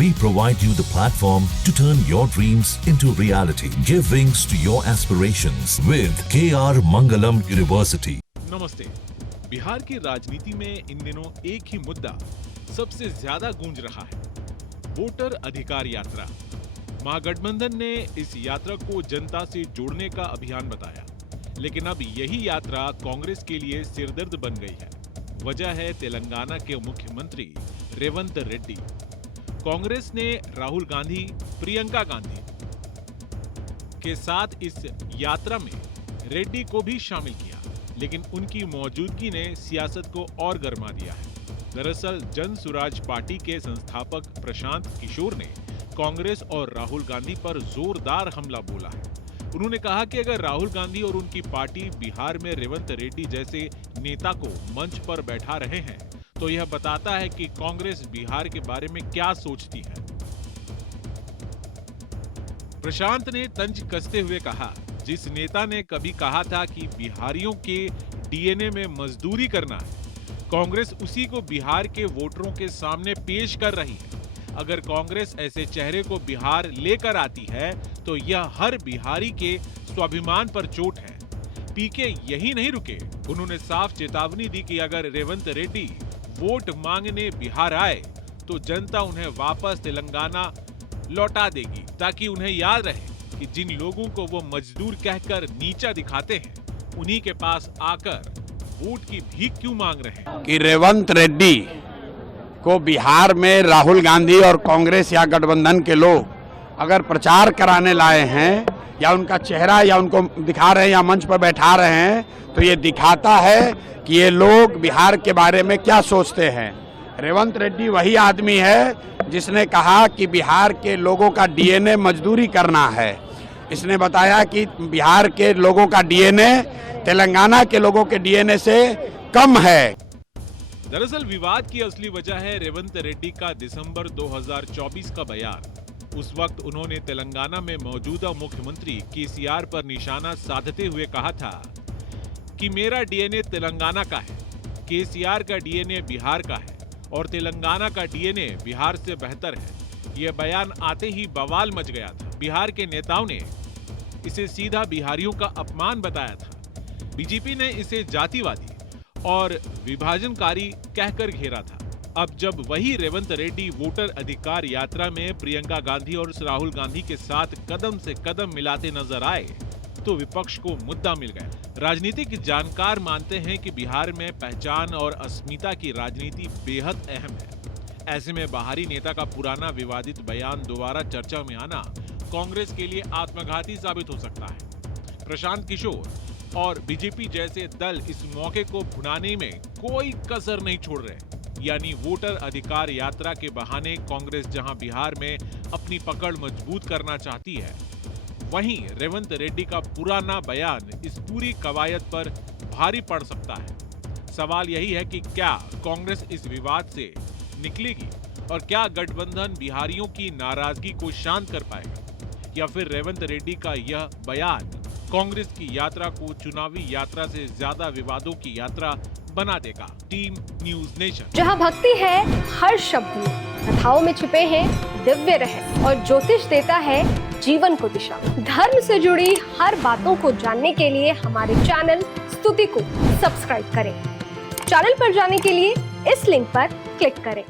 We provide you the platform to turn your dreams into reality. Give wings to your aspirations with KR Mangalam University. नमस्ते। बिहार की राजनीति में इन दिनों एक ही मुद्दा सबसे ज्यादा गूंज रहा है, वोटर अधिकार यात्रा। महागठबंधन ने इस यात्रा को जनता से जोड़ने का अभियान बताया, लेकिन अब यही यात्रा कांग्रेस के लिए सिरदर्द बन गई है। वजह है तेलंगाना के मुख्यमंत्री रेवंत रेड्डी। कांग्रेस ने राहुल गांधी, प्रियंका गांधी के साथ इस यात्रा में रेड्डी को भी शामिल किया, लेकिन उनकी मौजूदगी ने सियासत को और गरमा दिया है। दरअसल जन सुराज पार्टी के संस्थापक प्रशांत किशोर ने कांग्रेस और राहुल गांधी पर जोरदार हमला बोला है। उन्होंने कहा कि अगर राहुल गांधी और उनकी पार्टी बिहार में रेवंत रेड्डी जैसे नेता को मंच पर बैठा रहे हैं, तो यह बताता है कि कांग्रेस बिहार के बारे में क्या सोचती है। प्रशांत ने तंज कसते हुए कहा, जिस नेता ने कभी कहा था कि बिहारियों के डीएनए में मजदूरी करना है, कांग्रेस उसी को बिहार के वोटरों के सामने पेश कर रही है। अगर कांग्रेस ऐसे चेहरे को बिहार लेकर आती है तो यह हर बिहारी के स्वाभिमान पर चोट है। पीके यही नहीं रुके, उन्होंने साफ चेतावनी दी कि अगर रेवंत रेड्डी वोट मांगने बिहार आए तो जनता उन्हें वापस तेलंगाना लौटा देगी, ताकि उन्हें याद रहे कि जिन लोगों को वो मजदूर कहकर नीचा दिखाते हैं, उन्हीं के पास आकर वोट की भीख क्यों मांग रहे हैं। कि रेवंत रेड्डी को बिहार में राहुल गांधी और कांग्रेस या गठबंधन के लोग अगर प्रचार कराने लाए हैं या उनका चेहरा या उनको दिखा रहे हैं या मंच पर बैठा रहे हैं, तो ये दिखाता है कि ये लोग बिहार के बारे में क्या सोचते हैं। रेवंत रेड्डी वही आदमी है जिसने कहा कि बिहार के लोगों का डीएनए मजदूरी करना है। इसने बताया कि बिहार के लोगों का डीएनए तेलंगाना के लोगों के डीएनए से कम है। दरअसल विवाद की असली वजह है रेवंत रेड्डी का दिसंबर 2024 का बयान। उस वक्त उन्होंने तेलंगाना में मौजूदा मुख्यमंत्री केसीआर पर निशाना साधते हुए कहा था कि मेरा डीएनए तेलंगाना का है, केसीआर का डीएनए बिहार का है और तेलंगाना का डीएनए बिहार से बेहतर है। यह बयान आते ही बवाल मच गया था। बिहार के नेताओं ने इसे सीधा बिहारियों का अपमान बताया था। बीजेपी ने इसे जातिवादी और विभाजनकारी कहकर घेरा था। अब जब वही रेवंत रेड्डी वोटर अधिकार यात्रा में प्रियंका गांधी और राहुल गांधी के साथ कदम से कदम मिलाते नजर आए, तो विपक्ष को मुद्दा मिल गया। राजनीतिक जानकार मानते हैं कि बिहार में पहचान और अस्मिता की राजनीति बेहद अहम है। ऐसे में बाहरी नेता का पुराना विवादित बयान दोबारा चर्चा में आना कांग्रेस के लिए आत्मघाती साबित हो सकता है। प्रशांत किशोर और बीजेपी जैसे दल इस मौके को भुनाने में कोई कसर नहीं छोड़ रहे। यानी वोटर अधिकार यात्रा के बहाने कांग्रेस जहां बिहार में अपनी पकड़ मजबूत करना चाहती है, वहीं रेवंत रेड्डी का पुराना बयान इस पूरी कवायद पर भारी पड़ सकता है। सवाल यही है कि क्या कांग्रेस इस विवाद से निकलेगी और क्या गठबंधन बिहारियों की नाराजगी को शांत कर पाएगा, या फिर रेवंत रेड्डी का यह बयान कांग्रेस की यात्रा को चुनावी यात्रा से ज्यादा विवादों की यात्रा बना देगा। Team news nation. जहां भक्ति है हर शब्द में, कथाओं में छुपे हैं दिव्य रहस्य और ज्योतिष देता है जीवन को दिशा। धर्म से जुड़ी हर बातों को जानने के लिए हमारे चैनल स्तुति को सब्सक्राइब करें। चैनल पर जाने के लिए इस लिंक पर क्लिक करें।